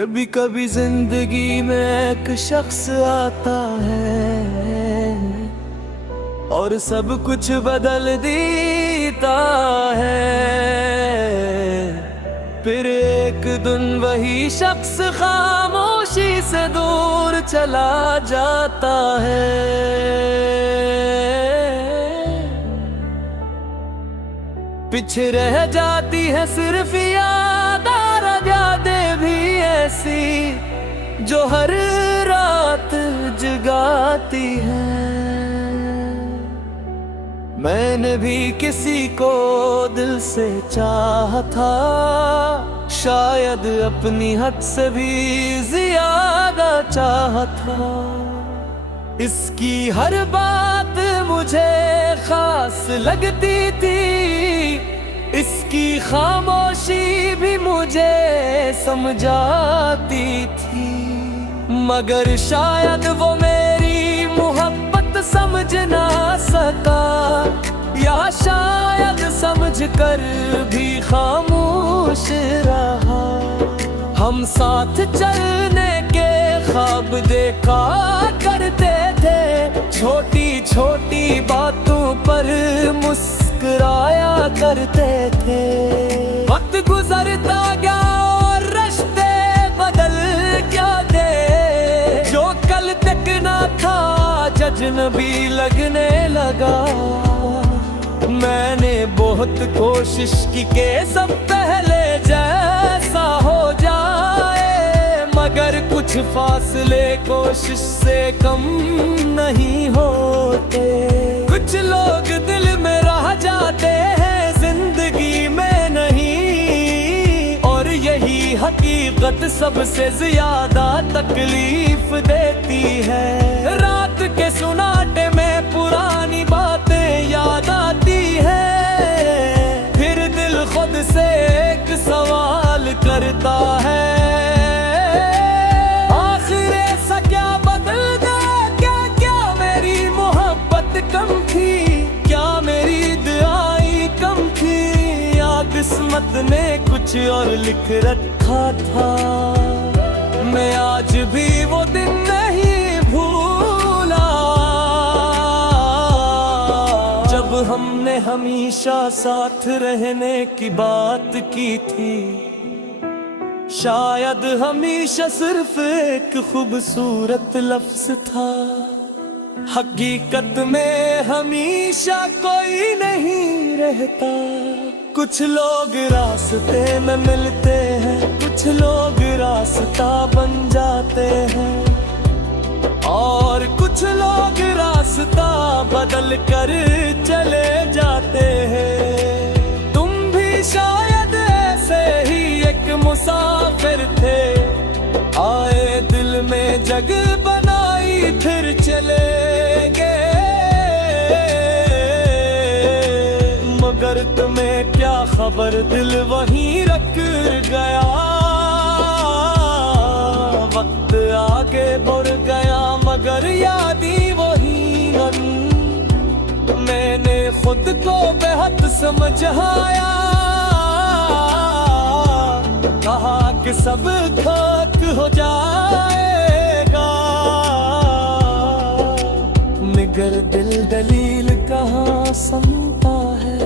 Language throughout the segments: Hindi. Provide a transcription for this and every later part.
कभी कभी जिंदगी में एक शख्स आता है और सब कुछ बदल देता है। फिर एक दिन वही शख्स खामोशी से दूर चला जाता है। पीछे रह जाती है सिर्फ यादें भी ऐसी जो हर रात जगाती है। मैंने भी किसी को दिल से चाहा था, शायद अपनी हद से भी ज्यादा चाहा था। इसकी हर बात मुझे खास लगती थी, इसकी खामोशी भी मुझे समझाती थी। मगर शायद वो मेरी मोहब्बत समझ ना सका, या शायद समझ कर भी खामोश रहा। हम साथ चलने के ख्वाब देखा करते थे, छोटी छोटी बातों पर मुस्कुराया करते थे। वक्त गुजरता गया और रिश्ते बदल क्या गए, जो कल तक ना था अजनबी लगने लगा। मैंने बहुत कोशिश की कि सब पहले जैसा हो जाए, मगर कुछ फासले कोशिश से कम नहीं होते। कुछ लोग दिल में रह जाते हैं, जिंदगी में नहीं, और यही हकीकत सबसे ज्यादा तकलीफ देती है। रात के सुनाटे में पुरानी बातें याद आती है, फिर दिल खुद से एक सवाल करता है, आखिर ऐसा क्या बदल गया? क्या मेरी मोहब्बत कम थी? क्या मेरी दुआएं कम थी? या किस्मत ने कुछ और लिख रखा था? मैं आज भी वो दिन नहीं भूला जब हमने हमेशा साथ रहने की बात की थी। शायद हमेशा सिर्फ एक खूबसूरत लफ्ज था, हकीकत में हमेशा कोई नहीं रहता। कुछ लोग रास्ते में मिलते हैं, कुछ लोग रास्ता बन जाते हैं, और कुछ लोग रास्ता बदल कर चले जाते हैं। तुम भी शायद ऐसे ही एक मुसाफिर थे, आए दिल में जगह बनाई फिर चले गए। मगर तुम्हें क्या खबर, दिल वहीं रख गया। वक्त आगे बढ़ गया मगर यादी वही गन। मैंने खुद को बेहद समझाया, कहा कि सब खाक हो जाएगा, मगर दिल दलील कहाँ सुनता है।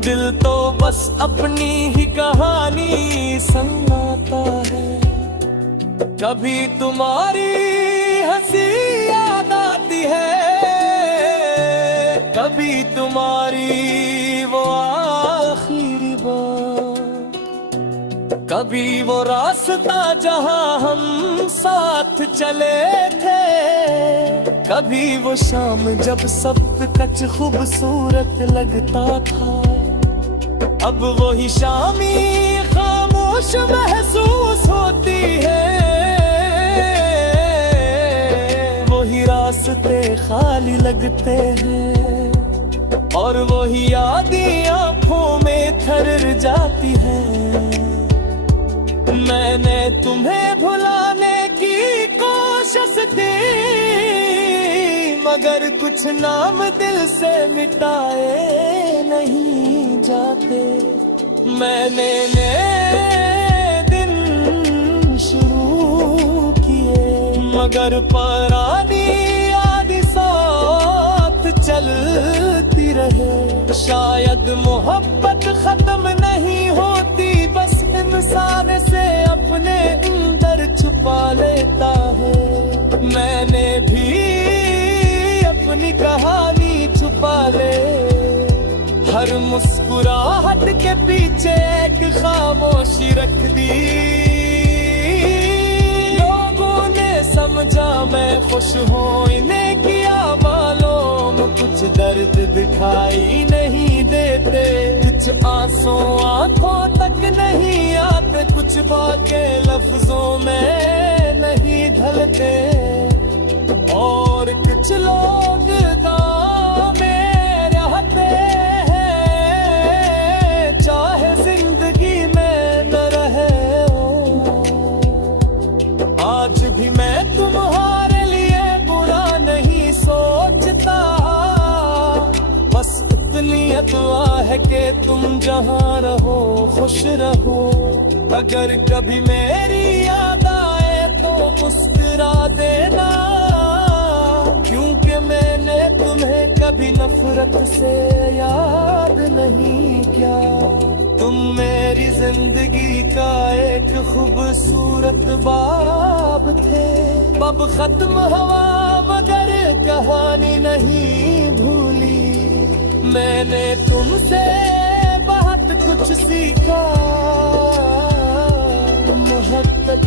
दिल तो बस अपनी ही कहानी सुनाता है। कभी तुम्हारी हंसी याद आती है, कभी तुम्हारी वो आखिरी बात, कभी वो रास्ता जहां हम साथ चले थे, कभी वो शाम जब सब कुछ खूबसूरत लगता था। अब वही शामी खामोश महसूस होती है, वही रास्ते खाली लगते हैं, और वही यादें आंखों में ठहर जाती हैं। मैंने तुम्हें भुलाने की कोशिश की, मगर कुछ नाम दिल से मिटाए नहीं जाते। मैंने दिन मगर पुरानी याद साथ चलती रहे। शायद मोहब्बत खत्म नहीं होती, बस इंसान से अपने अंदर छुपा लेता है। मैंने भी अपनी कहानी छुपा ले, हर मुस्कुराहट के पीछे एक खामोशी रख दी। लोगों ने समझा मैं खुश हूँ, इन्हें किया मालूम कुछ दर्द दिखाई नहीं देते। कुछ आंसू आंखों तक नहीं आते, कुछ बातें लफ्जों में नहीं ढलते। और कुछ लोग गाँव में रहते हैं, चाहे जिंदगी में न रहे हो। आज भी मैं तुम्हारे लिए बुरा नहीं सोचता, बस इतनी दुआ है कि तुम जहाँ रहो खुश रहो। अगर कभी मेरी याद आए तो मुस्कुरा देना, क्योंकि मैंने तुम्हें कभी नफरत से याद नहीं किया। तुम मेरी जिंदगी का एक खूबसूरत बाब थे। अब खत्म हुआ मगर कहानी नहीं भूली। मैंने तुमसे बहुत कुछ सीखा, मोहब्बत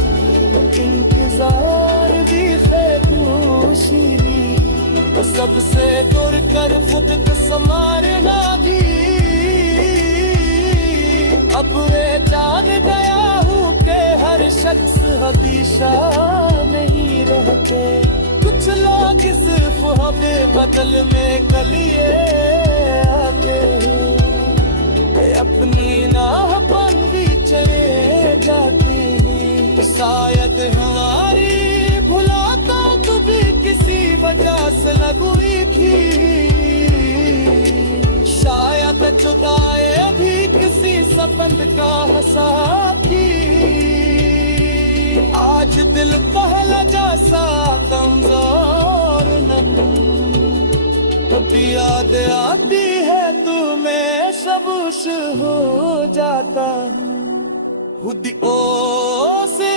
इंतजार भी खामोशी ली। सबसे दूर कर खुद को संवारना भी, अब मैं जान गया हूँ कि हर शख्स हमेशा नहीं रहते। कुछ लोग सिर्फ हमें बदल में गलिए आते हैं, अपनी नाहबंदी चले जाते हैं। शायद हमारी मुलाकात भी किसी वजह से लगुई थी, शायद जुदाई भी किसी सपन का हिसाब थी। आज दिल पहला जैसा कमजोर कभी याद आती है तुम्हें सबूश हो जाता। खुद ओ से